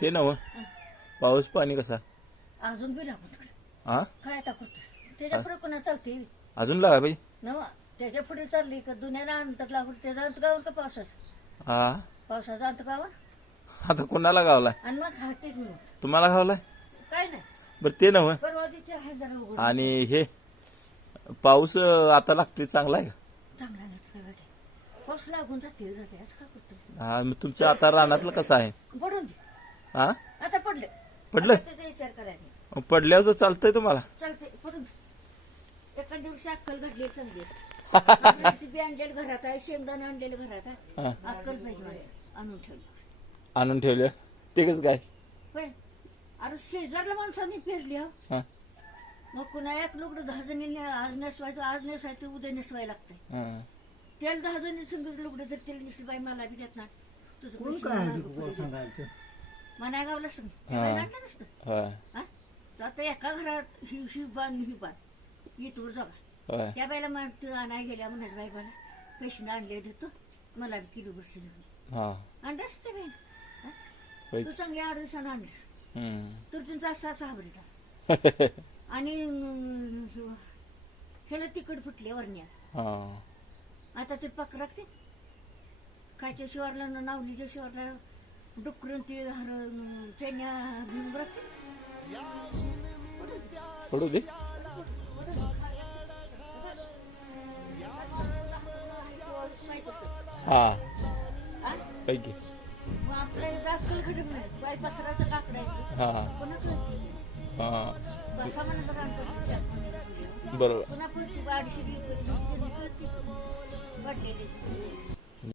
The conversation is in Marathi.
ते नव पाऊस पाणी कसा? अजून बी हा काय आता करतो त्याच्या पुढे कोणा चालते अजून लागा बाई. नव त्याच्या पुढे चालली का दुनियाला अंतर लागू त्याचा अंत गावल का पावसाचं? हा पावसाचा अंत गावल आता कोणाला गावलाय? आणि मग खातेच मी तुम्हाला गावलाय? काय नाही. बरं ते नव परवा दिवशी आहे जरा उघड आणि हे पाऊस अं, आता लागतोय चांगला आहे का? चांगला नाही काय वाटे पाऊस लागून जाते जाते असं का हा मग तुमच्या आता रानातलं कसं आहे? हा? आता पडले. पडलं? आता त्याचा विचार करायचा. मग पडल्यावर तर चालतंय तुम्हाला. चालते पडून. एका दिवशी अक्कल घडली चांगली. बी आणलेलं घरात आहे शेंगदाणे आणलेलं घरात आहे. हा. अक्कल पाहिजे. आणून ठेवलं आणून ठेवलं? ते कसं काय? होय. अरे शेजारला माणसाने पेरली हो. हा. मग कुणा एक लुगडं दहा जणींनी आज नेसवायचं आज नेसवायचं उद्या नेसवायला लागतंय. हा. त्याला दहा जणी संग लुगडं जर त्याला नेसली बाई मला बी देत नाही. तुझं कोण काय आहे दे. सांगायला? ते? मनाय गावला सांग हा. आणलं नसतं. होय हा? तर आता एका घरात ही ही बाण ही बाण. येतो जागा होय त्या बाईला मग तू आणाय गेल्या म्हणाच बाई मला. पैसे आणले देतो मला बी किलो बरशी हा. आणलंस ते हा? होय. तू चांगली आठ दिवसानं आणलीस. हम्म. तर त्यांचा असा हाबरीला आणि अं, ह्याला तिकड फुटले वरण्यात हा. आता ते पक राखते खायच्या शिवारला न नावलीच्या शिवारला डुकरून ते हर ट्रेन्या भिंग राखते पडू दे हा काय की मग आपल्या इथं अक्कल घडत नाही बाय पसराचं काकडा हा कोणाकडे हा बसा म्हणत राहतो बरोबर पुन्हा पुढची